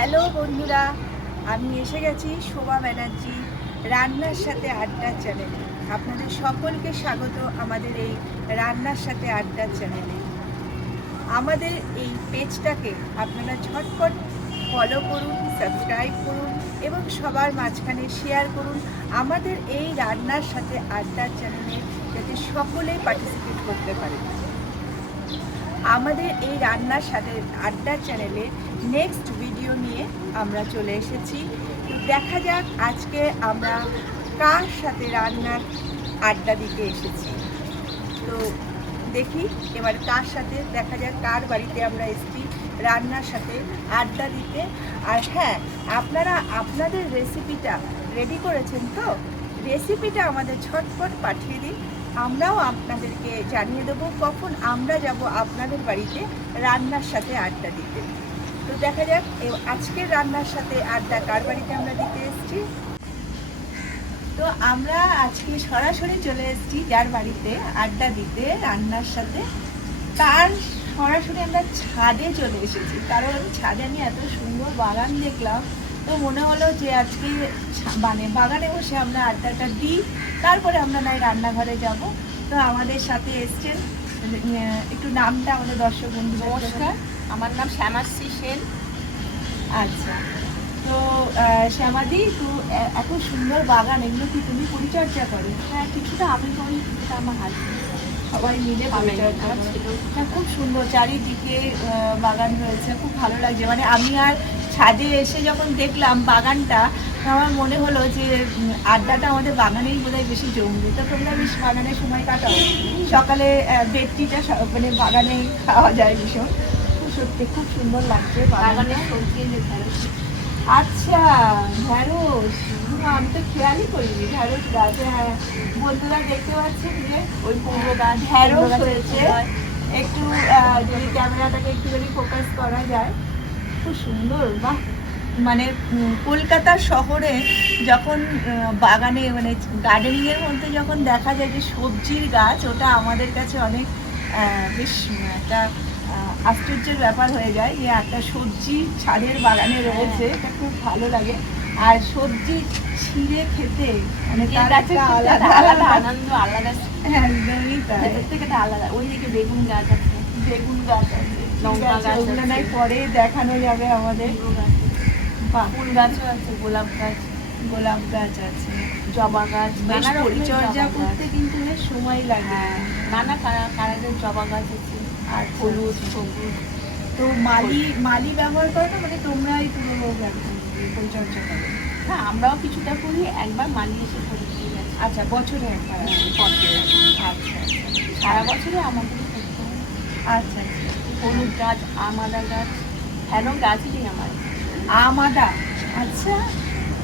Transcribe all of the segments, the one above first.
Hello বন্ধুরা, আমি এসে গেছি শোভা ব্যানার্জি রান্নার সাথে আড্ডা চ্যানেলে। আপনাদের সকলকে স্বাগত আমাদের এই রান্নার সাথে আড্ডা চ্যানেলে। আমাদের এই পেজটাকে আপনারা ঝটপট ফলো করুন, সাবস্ক্রাইব করুন এবং সবার মাঝখানে শেয়ার করুন আমাদের এই রান্নার সাথে আড্ডা চ্যানেলে, যাতে সকলে পার্টিসিপেট করতে পারে। আমাদের এই রান্নার সাথে আড্ডা চ্যানেলে নেক্সট ভিডিও নিয়ে আমরা চলে এসেছি। তো দেখা যাক আজকে আমরা কার সাথে রান্নার আড্ডা দিতে এসেছি। তো দেখি এবার কার সাথে, দেখা যাক কার বাড়িতে আমরা এসেছি রান্নার সাথে আড্ডা দিতে। আর হ্যাঁ, আপনারা আপনাদের রেসিপিটা রেডি করেছেন তো? রেসিপিটা আমাদের ঝটপট পাঠিয়ে দিন, আমরাও আপনাদেরকে জানিয়ে দেবো কখন আমরা যাব আপনাদের বাড়িতে রান্নার সাথে আড্ডা দিতে। তো দেখা যাক আজকের রান্নার সাথে আড্ডা কার বাড়িতে আমরা দিতে এসেছি। তো আমরা আজকে সরাসরি চলে এসেছি যার বাড়িতে আড্ডা দিতে রান্নার সাথে, তার সরাসরি আমরা ছাদে চলে এসেছি। কারণ ছাদে আমি এত সুন্দর বাগান দেখলাম, তো মনে হলো যে আজকে মানে বাগানে বসে আমরা আড্ডাটা দিই, তারপরে আমরা নয় রান্নাঘরে যাব। তো আমাদের সাথে এসছেন, একটু নামটা আমাদের দর্শক বন্ধু। নমস্কার, আমার নাম শ্যামাশ্রী সেন। আচ্ছা, তো শ্যামাদি, তো এত সুন্দর বাগান, এগুলো কি তুমি পরিচর্যা করো? হ্যাঁ, কিছুটা আমি করি, কিছুটা আমার হাজবেন্ড, সবাই মিলে পরিচর্যা করো। হ্যাঁ, খুব সুন্দর চারিদিকে বাগান রয়েছে, খুব ভালো লাগছে। মানে আমি আর ছাদে এসে যখন দেখলাম বাগানটা, আমার মনে হলো যে আড্ডাটা আমাদের বাগানেই বোধহয় বেশি জমবে। তো তোমরা বেশ বাগানে সময় কাটাও, সকালে বেডটিটা মানে বাগানেই খাওয়া যায় ভীষণ। সত্যি খুব সুন্দর লাগছে বাগানে সবজি এনে ঢেঁড়স। আচ্ছা, ঢ্যাঁড়স, আমি তো খেয়ালই করিনি ঢ্যাঁড়স গাছ। হ্যাঁ বন্ধুরা দেখতে পাচ্ছেন যে ওই কুমড়ো গাছ, ঢ্যাঁড়স হয়েছে। একটু যদি ক্যামেরাটাকে একটুখানি ফোকাস করা যায়, খুব সুন্দর। বাহ, মানে কলকাতা শহরে যখন বাগানে মানে গার্ডেনিংয়ের মধ্যে যখন দেখা যায় যে সবজির গাছ, ওটা আমাদের কাছে অনেক বেশ একটা আশ্চর্যের ব্যাপার হয়ে যায় যে একটা সবজি ছাদের বাগানে রয়েছে, এটা খুব ভালো লাগে। আর সবজি ছিঁড়ে খেতে মানে তার একটা আলাদা আনন্দ আলাদা, একদমই তাই। ভেতর থেকে আলাদা। ওইদিকে বেগুন গাছ আছে, বেগুন গাছ আছে, লঙ্কা গাছ ওগুলো আছে, নাই পরে দেখানো যাবে আমাদের। ফুল গাছও আছে, গোলাপ গাছ, গোলাপ গাছ আছে, জবা গাছ, বেশ নানা রকমের পরিচর্যা জবা করতে গাছ। কিন্তু বেশ সময় লাগে। হ্যাঁ, নানা কালারের জবা গাছ আছে, আর হলুদ, সবুজ। তো মালি ব্যবহার করো না, মানে তোমরাই পুরো পরিচর্যা করো? হ্যাঁ, আমরাও কিছুটা করি, একবার মালি এসে করে দিয়ে গেছে। আচ্ছা, বছরে একবার আসে? বছরে। আচ্ছা, সারা বছরে আমাদের করতে হয়। আচ্ছা। হলুদ গাছ, আমাদা গাছ, হেন গাছই নেই আমার। আমাদা, আচ্ছা,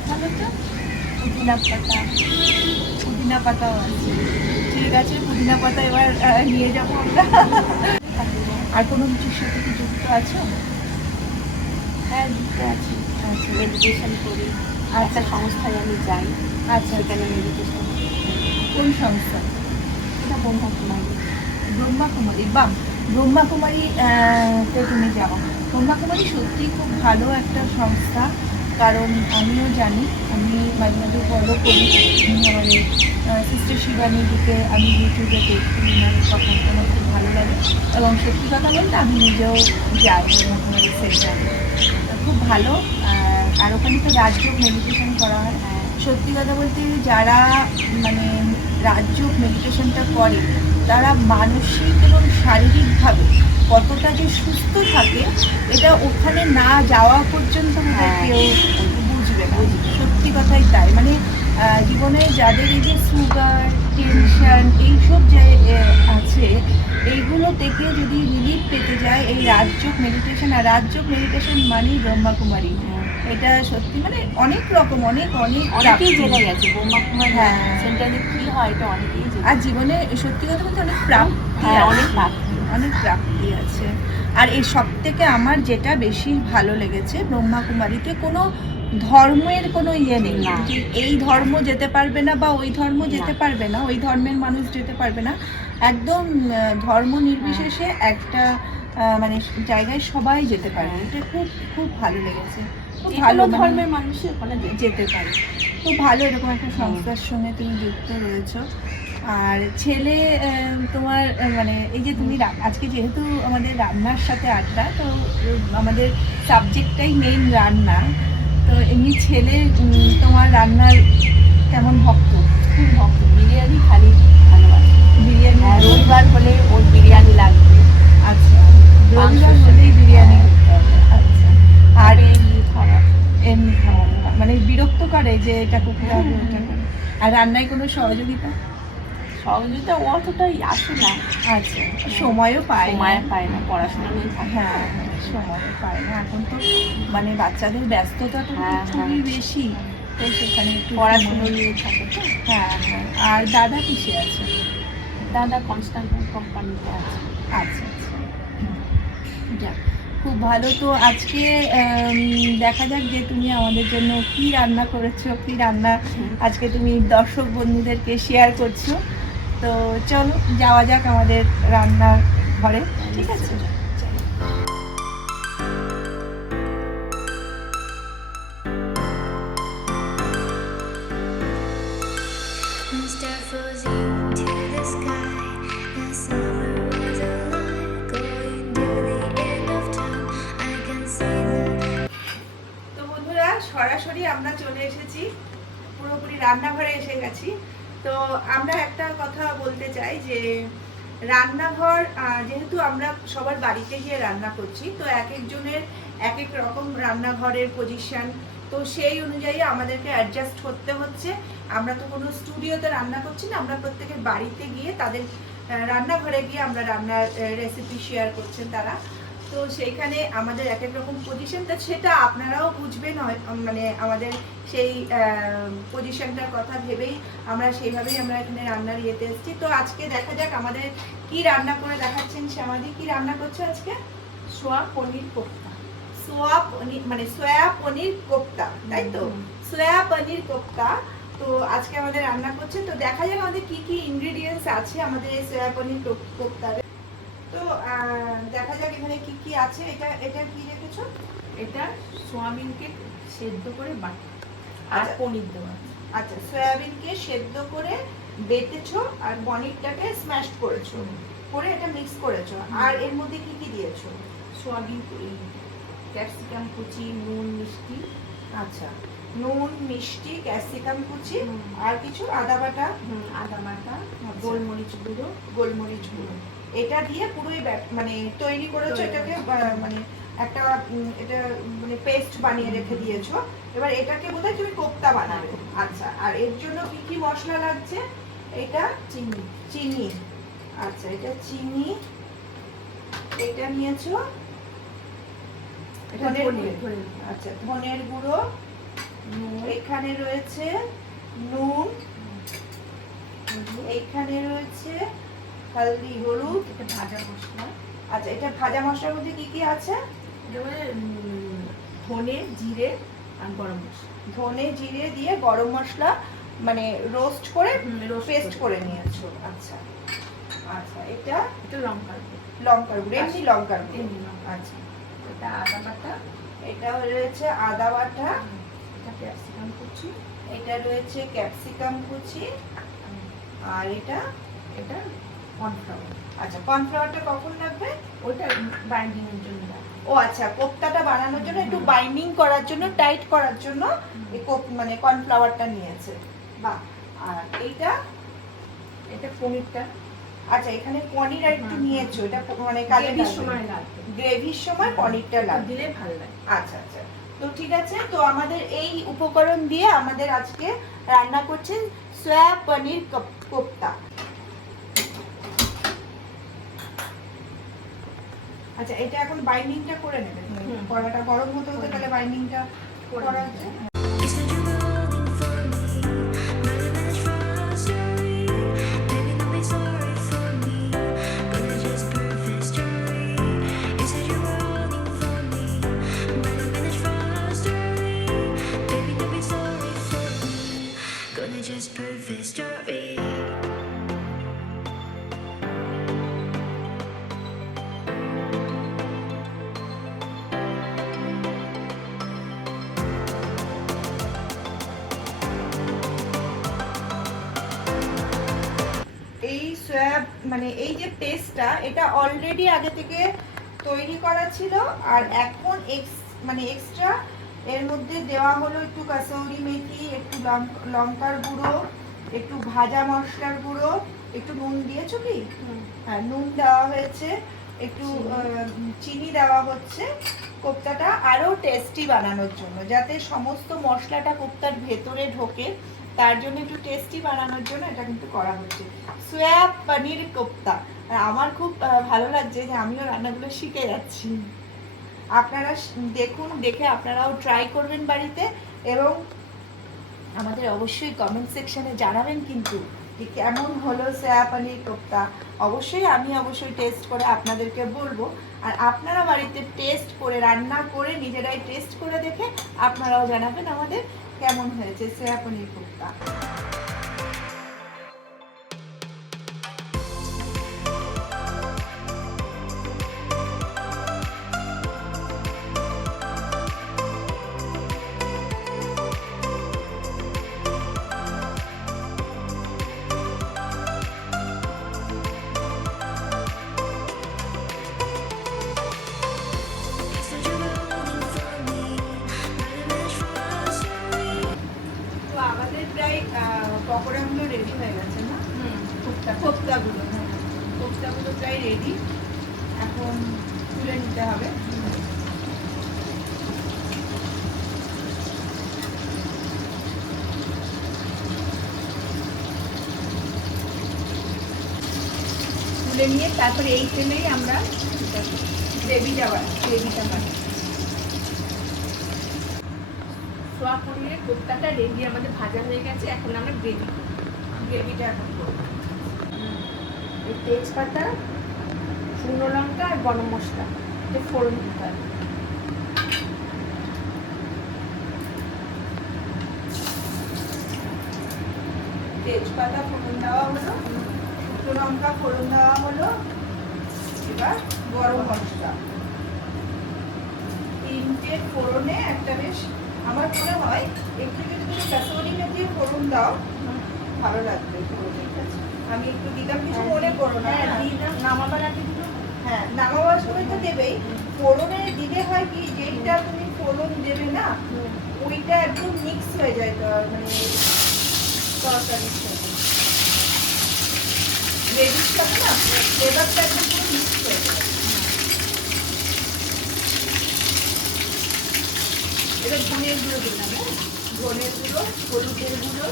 ভালো তো। পুদিনা পাতাও আছে, ঠিক আছে। পুদিনা পাতা এবার নিয়ে যাবো আমরা। আর কোনো কিছুর সাথে কি যুক্ত আছো? হ্যাঁ, যুক্ত আছি। আচ্ছা, মেডিটেশন করি, একটা সংস্থায় আমি যাই। আচ্ছা, সেখানে মেডিটেশন। কোন সংস্থা? এটা ব্রহ্মকুমারী। ব্রহ্মাকুমারী, বাহ, ব্রহ্মাকুমারী তে তুমি যাও। ব্রহ্মাকুমারী সত্যি খুব ভালো একটা সংস্থা, কারণ আমিও জানি, আমি মাঝে মাঝে ফলো করি। আমাদের সিস্টার শিবানীদিকে আমি ইউটিউবে দেখি, ওনার কথাটা আমার খুব ভালো লাগে। এবং সত্যি কথা বলতে আমি নিজেও যাই ব্রহ্মাকুমারী সেন্টারে, খুব ভালো। আর ওখানে তো রাজযোগ মেডিটেশন করা হয়। সত্যি কথা বলতে যারা মানে রাজযোগ মেডিটেশনটা করে, তারা মানসিক এবং শারীরিকভাবে কতটা যে সুস্থ থাকে, এটা ওখানে না যাওয়া পর্যন্ত কেউ বুঝবে না। সত্যি কথাই তাই। মানে জীবনে যাদের এই যে সুগার, টেনশন এইসব যে আছে, এইগুলো থেকে যদি রিলিফ পেতে যায় এই রাজযোগ মেডিটেশন, আর রাজযোগ মেডিটেশন মানেই ব্রহ্মাকুমারী। এটা সত্যি মানে অনেক রকম, অনেকেই জেনে গেছে ব্রহ্মকুমারী হ্যাঁ সেন্টারে কি হয়, এটা অনেকেই জেনে। আর জীবনে সত্যি কথা বলতে অনেক প্রাপ্তি, অনেক প্রাপ্তি আছে। আর এই সব থেকে আমার যেটা বেশি ভালো লেগেছে, ব্রহ্মাকুমারীতে কোনো ধর্মের কোনো ইয়ে নেই, যে এই ধর্ম যেতে পারবে না বা ওই ধর্ম যেতে পারবে না, ওই ধর্মের মানুষ যেতে পারবে না। একদম ধর্ম নির্বিশেষে একটা মানে জায়গায় সবাই যেতে পারে, এটা খুব খুব ভালো লেগেছে, খুব যে ভালো কোনো ধর্মের মানুষই ওখানে যেতে পারে, খুব ভালো এরকম একটা সংস্থার সঙ্গে তুমি যুক্ত রয়েছো। আর ছেলে তোমার মানে এই যে তুমি আজকে যেহেতু আমাদের রান্নার সাথে আড্ডা, তো আমাদের সাবজেক্টটাই মেইন রান্না, তো এমনি ছেলে তোমার রান্নার কেমন ভক্ত? খুব ভক্ত, বিরিয়ানি খালি ভালোবাসে। বিরিয়ানি রবিবার হলে ওর বিরিয়ানি লাগবে। আচ্ছা, রবিবার হলেই বিরিয়ানি করতে হবে। আচ্ছা, আর এমনি খাবার এমনি খাওয়া দাওয়া মানে বিরক্ত করে যে এটা করতে হবে ওটা করে? আর রান্নায় কোনো সহযোগিতা? সহযোগিতা অতটাই আসে না, আচ্ছা, সময়ও পায় না। সময় পায় না, পড়াশোনা নিয়ে থাকে। হ্যাঁ, সময় পায় না এখন তো, মানে বাচ্চাদের ব্যস্ততাটা তো হ্যাঁ, খুবই হ্যাঁ। বেশি, তো সেখানে একটু পড়াশোনা সময়- নিয়ে থাকে তো। হ্যাঁ হ্যাঁ। আর দাদা কিসে আছে? দাদা কনস্ট্রাকশন কোম্পানিতে আছে। আচ্ছা আচ্ছা, যাক খুব ভালো। তো আজকে দেখা যাক যে তুমি আমাদের জন্য কি রান্না করেছো, কি রান্না আজকে তুমি দর্শক বন্ধুদেরকে শেয়ার করছো। তো চলো যাওয়া যাক আমাদের রান্নার ঘরে, ঠিক আছে? Start floating to the sky. The summer was alive, going to the end of time. I can see the তো বন্ধুরা, সরাসরি আমরা চলে এসেছি, পুরোপুরি রান্নাঘরে এসে গেছি। তো আমরা একটা কথা বলতে চাই যে রান্নাঘর, যেহেতু আমরা সবার বাড়িতে গিয়ে রান্না করছি, তো এক একজনের এক এক রকম রান্নাঘরের পজিশন, তো সেই অনুযায়ী আমাদেরকে অ্যাডজাস্ট করতে হচ্ছে। আমরা তো কোনো স্টুডিওতে রান্না করছি না, আমরা প্রত্যেকের বাড়িতে গিয়ে তাদের রান্নাঘরে গিয়ে আমরা রান্নার রেসিপি শেয়ার করছেন তারা, তো সেইখানে আমাদের এক এক রকম পজিশন, তো সেটা আপনারাও বুঝবেন, মানে আমাদের সেই পজিশনটার কথা ভেবেই আমরা সেইভাবেই আমরা এখানে রান্নার ইয়েতে এসেছি। তো আজকে দেখা যাক আমাদের কি রান্না করে দেখাচ্ছেন শ্যামাদি, কি রান্না করছে আজকে? সোয়া পনির কোফতা। সোয়া পনির মানে সয়া পনির কোফতা, তাই তো? সয়া পনির কোফতা তো আজকে আমাদের রান্না করছে। তো দেখা যাক আমাদের কি কি ইনগ্রেডিয়েন্টস আছে আমাদের এই সয়া পনির কোফতার। তো দেখা যাক এখানে কি কি আছে। এটা এটা কি রেখেছো? এটা সোয়াবিনকে সেদ্ধ করে বাটা আর আচ্ছা। পনির দেওয়া। আচ্ছা, সয়াবিনকে সেদ্ধ করে বেটেছো আর পনিরটাকে স্ম্যাশ করেছো, করে এটা মিক্স করেছো। আর এর মধ্যে কি কি দিয়েছো? সোয়াবিন, ক্যাপসিকাম কুচি, নুন, মিষ্টি। আচ্ছা, নুন, মিষ্টি, ক্যাপসিকাম কুচি, হুম। আর কিছু আদা বাটা, আদা বাটা, আচ্ছা। গোলমরিচ গুঁড়ো। গোলমরিচ গুঁড়ো, এটা দিয়ে পুরোই মানে তৈরি করেছো তৈরি এটাকে, করেছি। মানে একটা এটা মানে পেস্ট বানিয়ে রেখে দিয়েছো। এবার এটাকে বোধহয় তুমি কোফতা বানাবে। আচ্ছা, আর এর জন্য কি কি মশলা লাগছে? এটা চিনি। চিনি, আচ্ছা এটা চিনি, এটা নিয়েছো এটা ধনের ধনে, গুঁড়ো। ধনে। আচ্ছা, ধনের গুঁড়ো, এখানে রয়েছে নুন, এখানে রয়েছে হলদি, হলুদ। এটা ভাজা মশলা। আচ্ছা, এটা ভাজা মশলার মধ্যে কি কি আছে? এটা মানে ধনে, জিরে আর গরম মশলা। ধনে জিরে দিয়ে গরম মশলা মানে রোস্ট করে roast পেস্ট করে। করে নিয়েছো। আচ্ছা আচ্ছা, এটা এটা লঙ্কার গুঁড়ো। লঙ্কার গুঁড়ো, এমনি লঙ্কার গুঁড়ো। এমনি লঙ্কা। আচ্ছা, এটা আদা বাটা, এটা রয়েছে আদা বাটা, এটা ক্যাপসিকাম কুচি, এটা রয়েছে ক্যাপসিকাম কুচি, আর এটা এটা কর্নফ্লাওয়ার। আচ্ছা, কর্নফ্লাওয়ারটা কখন লাগবে? ওটা বাইন্ডিং এর জন্য লাগে। ও আচ্ছা, কোফতাটা বানানোর জন্য একটু বাইন্ডিং করার জন্য, টাইট করার জন্য এই মানে কর্নফ্লাওয়ারটা নিয়েছে। বাহ। আর এইটা এটা পনিরটা। আচ্ছা, এখানে পনির আর একটু নিয়েছো, এটা মানে কাজে গ্রেভির সময় লাগবে। গ্রেভির সময় পনিরটা লাগবে। দিলে ভালো লাগে। আচ্ছা আচ্ছা, তো ঠিক আছে। তো আমাদের এই উপকরণ দিয়ে আমাদের আজকে রান্না করছেন সয়া পনির কোফতা। আচ্ছা, এটা এখন বাইন্ডিংটা করে নেবে তুমি। কড়াটা গরম হতে হতে তাহলে বাইন্ডিংটা করা যায়। You said you were holding for me, but I managed for our story. Baby, don't be sorry for me, but it's just perfect story. You said you were holding for me, but I managed for our story. Baby, don't be sorry for me, gonna just perfect story. মানে এই যে পেস্টটা এটা already আগে থেকে তৈরি করা ছিল, আর এখন মানে এক্সট্রা এর মধ্যে দেওয়া হলো একটু কাসৌরি মেথি, একটু লঙ্কার গুঁড়ো, একটু ভাজা মশলার গুঁড়ো, একটু নুন দিয়েছো কি? হ্যাঁ, নুন দেওয়া হয়েছে, একটু চিনি দেওয়া হচ্ছে কোপ্তাটা আরও টেস্টি বানানোর জন্য, যাতে সমস্ত মশলাটা কোপ্তার ভেতরে ঢোকে, তার জন্য একটু টেস্টি বানানোর জন্য এটা কিন্তু করা হচ্ছে সোয়া পনির কোপ্তা। আর আমার খুব ভালো লাগছে যে আমিও রান্নাগুলো শিখে যাচ্ছি। আপনারা দেখুন, দেখে আপনারাও ট্রাই করবেন বাড়িতে, এবং আমাদের অবশ্যই কমেন্ট সেকশনে জানাবেন কিন্তু যে কেমন হলো সোয়া পনির কোপ্তা। আমি অবশ্যই টেস্ট করে আপনাদেরকে বলবো, আর আপনারা বাড়িতে টেস্ট করে রান্না করে নিজেরাই টেস্ট করে দেখে আপনারাও জানাবেন আমাদের কেমন হয়েছে সোয়া পনির kofta. Said you were waiting for me, not a match for us, sorry. তো আমাদের প্রায় পকোড়াগুলো রেডি হয়ে গেছে না? কোপ্তাগুলো প্রায় রেডি, এখন তুলে নিতে হবে। তুলে নিয়ে তারপরে এই তেলেই আমরা গ্রেভিটা বানাই। সোয়া পনিরের কোপ্তাটা রেডি, আমাদের ভাজা হয়ে গেছে, এখন আমরা গ্রেভিটা এখন করবো। এই তেজপাতা, শুকনো লঙ্কা আর গরম মশলা ফোড়ন দিতে হবে। তেজপাতা ফোড়ন দেওয়া হলো, শুকনো লঙ্কা ফোড়ন দেওয়া হলো, এবার গরম মশলা, তিনটে ফোড়নে একটা বেশ, আমার মনে হয় একটু যদি তুমি কাসুরি মেথি ফোড়ন দাও ভালো লাগবে। ঠিক আছে, আমি একটু দিলাম, কিছু মনে করো না। নামাবার আগে দিলো। হ্যাঁ, নামাবার সময় তো দেবেই। ফোড়নে দিলে হয় কি, যেইটা তুমি ফোড়ন দেবে না ওইটা একদম মিক্স হয়ে যায়, তো মানে তরকারির সাথে গ্রেভির সাথে না ফ্লেভারটা একদম পুরো মিক্স হয়ে যায়। এবার ধনের গুঁড়ো দিলাম, ধনের গুঁড়ো, হলুদের গুঁড়ো,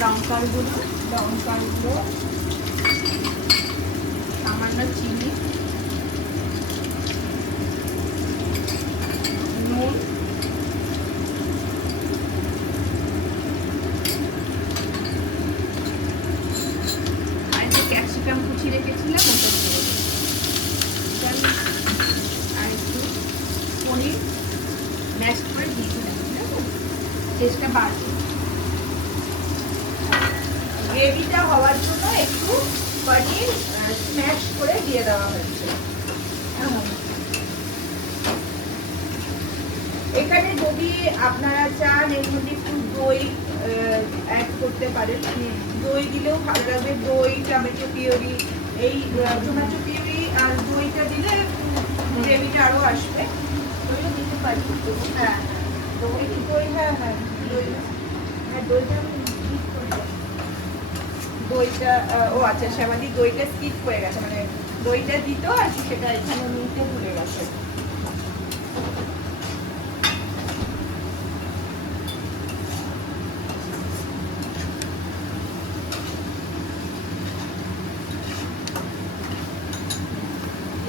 লঙ্কার গুঁড়ো, সামান্য চিনি, নুন, আর যে ক্যাপসিকাম কুচি রেখেছিলাম ওটা দিয়ে দেবো। আর একটু পনির ম্যাশ করে দিয়ে দিলাম, ঠিক আছে? টেস্টটা বাড়বে। গ্রেভিটা হওয়ার জন্য একটু পনির স্ম্যাশ করে দিয়ে দেওয়া হয়েছে। এখানে যদি আপনারা চান এর মধ্যে একটু দই অ্যাড করতে পারেন, দই দিলেও ভালো লাগবে। দই, টমেটো পিউরি, এই টমেটো পিউরি আর দইটা দিলে গ্রেভিটা আরও আসবে। দইও দিতে পারি। হ্যাঁ, দইটা ও আচ্ছা, শ্যামাদি দইটা স্কিপ হয়ে গেছে, মানে দইটা দিত আর কি, সেটা এখানে নিতে ভুলে গেছে।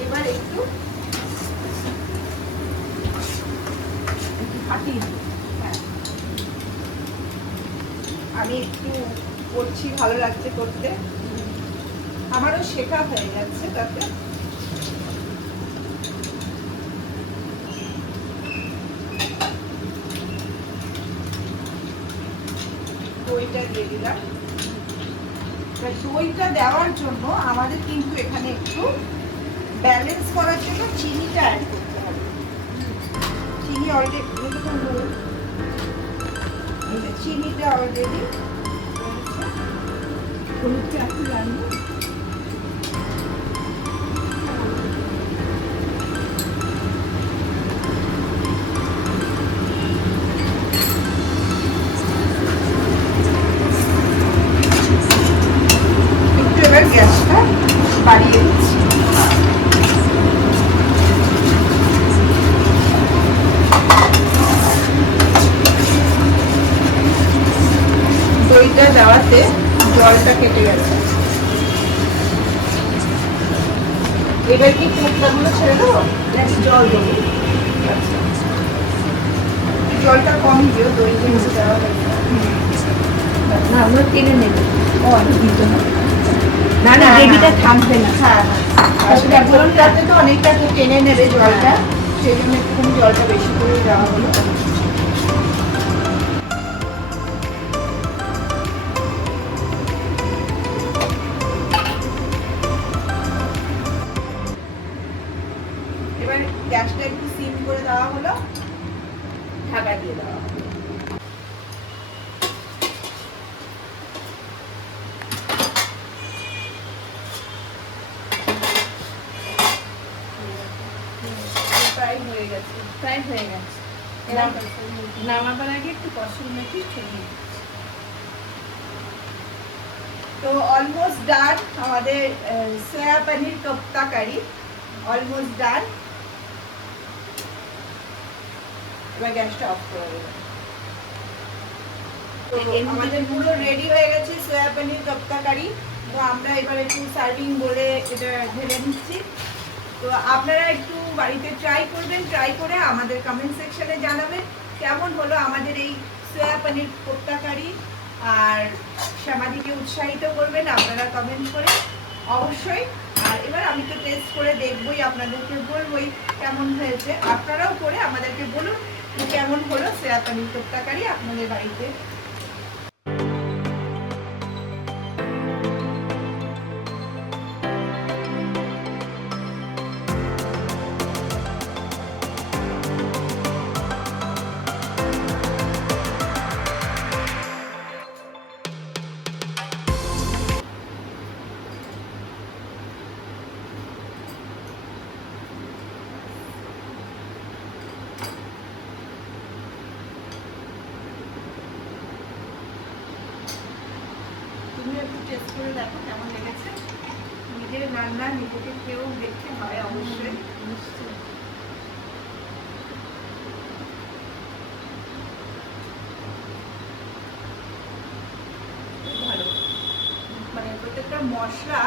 এবার একটু ফাটিয়ে দিই। হ্যাঁ, আমি একটু করছি, ভালো লাগছে করতে, আমারও শেখা হয়ে যাচ্ছে তাতে। দইটা দিয়ে দিলাম। দইটা দেওয়ার জন্য আমাদের কিন্তু এখানে একটু ব্যালেন্স করার জন্য চিনিটা অ্যাড করতে হবে। চিনি অলরেডি, চিনিটা অলরেডি হলুদকে এখন রান্না একটু এবার গ্যাসটা বাড়িয়ে দিচ্ছি। দইটা দেওয়াতে জলটা কেটে গেছে। এবার কি কোপ্তাগুলো ছেড়ে দেবো নাকি জল দেবো? আচ্ছা, জলটা কম দিও, দই যেহেতু দেওয়া হয়েছে। না আমরা টেনে নেবো। ও দিতে হবে। না না গ্রেভিটা থাকবে না। হ্যাঁ, আসলে ফোড়নটাতে তো অনেকটা তো টেনে নেবে জলটা, সেই জন্য একটুখানি জলটা বেশি করে দেওয়া হলো। এবার গ্যাসটা একটু সিম করে দেওয়া হলো, ঢাকা দিয়ে দেওয়া হলো। প্রায় হয়ে গেছে। প্রায় হয়ে গেছে। নামাবার আগে একটু কসুরি মেথি ছড়িয়ে দিচ্ছি। তো অলমোস্ট ডান আমাদের সয়া পনির কোপ্তা কারি, অলমোস্ট ডান। এবার গ্যাসটা অফ করে দেবো। তো আমাদের পুরো রেডি হয়ে গেছে সয়া পনির কোপ্তা কারি। তো আমরা এবার একটু সার্ভিং বলে এটা ঢেলে নিচ্ছি। তো আপনারা একটু বাড়িতে ট্রাই করবেন, ট্রাই করে আমাদের কমেন্ট সেকশনে জানাবেন কেমন হলো আমাদের এই সয়া পনির কোপ্তা কারি। আর শ্যামাদিকে উৎসাহিত করবেন আপনারা কমেন্ট করে অবশ্যই। আর এবার আমি তো টেস্ট করে দেখবই, আপনাদেরকে বলবই কেমন হয়েছে। আপনারাও করে আমাদেরকে বলুন যে কেমন হলো সয়া পনির কোপ্তা কারি আপনাদের বাড়িতে। তুমি একটু টেস্ট করে দেখো কেমন লেগেছে। নিজের রান্না নিজেকে খেয়েও দেখতে হয় অবশ্যই। খুব ভালো, মানে প্রত্যেকটা মশলা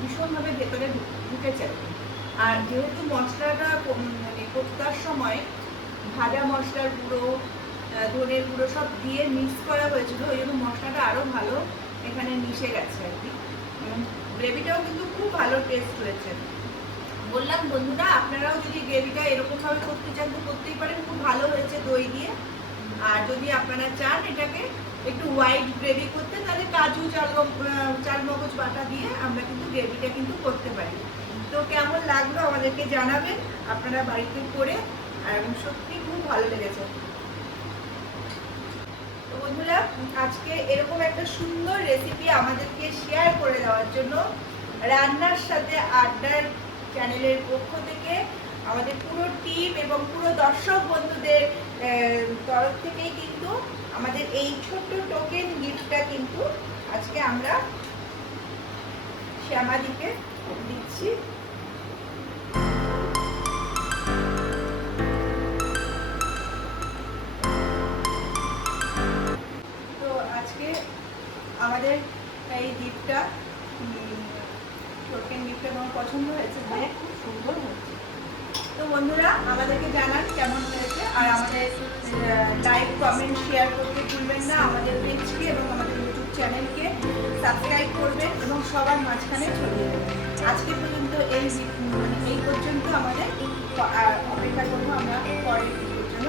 ভীষণভাবে ভেতরে ঢুকেছে। আর যেহেতু মশলাটা মানে কোপ্তার সময় ভাজা মশলার গুঁড়ো, ধনের গুঁড়ো সব দিয়ে মিক্স করা হয়েছিল, ওই জন্য মশলাটা আরো ভালো এখানে মিশে গেছে আর কি। গ্রেভিটাও কিন্তু খুব ভালো টেস্ট হয়েছে। বললাম বন্ধুরা, আপনারাও যদি গ্রেভিটা এরকম ভাবে করতে চান তো করতেই পারেন, খুব ভালো হয়েছে দই দিয়ে। আর যদি আপনারা চান এটাকে একটু হোয়াইট গ্রেভি করতে, তাহলে কাজু চালমগজ বাটা দিয়ে আমরা কিন্তু গ্রেভিটা কিন্তু করতে পারি। তো কেমন লাগলো আমাদেরকে জানাবেন আপনারা বাড়িতে করে। আর এবং সত্যি খুব ভালো লেগেছে। তো বন্ধুরা, আজকে এরকম একটা সুন্দর রেসিপি আমাদেরকে শেয়ার করে দেওয়ার জন্য রান্নার সাথে আড্ডার চ্যানেলের পক্ষ থেকে আমাদের পুরো টিম এবং পুরো দর্শক বন্ধুদের তরফ থেকেই কিন্তু আমাদের এই ছোট্ট টোকেন গিফটটা কিন্তু আজকে আমরা শ্যামাদিকে দিচ্ছি। তো আজকে আমাদের এই গিফটটা টোকেন গিফট এবং পছন্দ হয়েছে, হ্যাঁ খুব সুন্দর হয়েছে। তো বন্ধুরা, আমাদেরকে জানান কেমন হয়েছে। আর আমাদের লাইক কমেন্ট শেয়ার করতে ভুলবেন না। আমাদের পেজকে এবং আমাদের ইউটিউব চ্যানেলকে সাবস্ক্রাইব করবেন এবং সবার মাঝখানে ছড়িয়ে দেবেন। আজকে পর্যন্ত এই পর্যন্ত আমাদের অপেক্ষা করবো আমরা পরের ভিডিওর জন্য।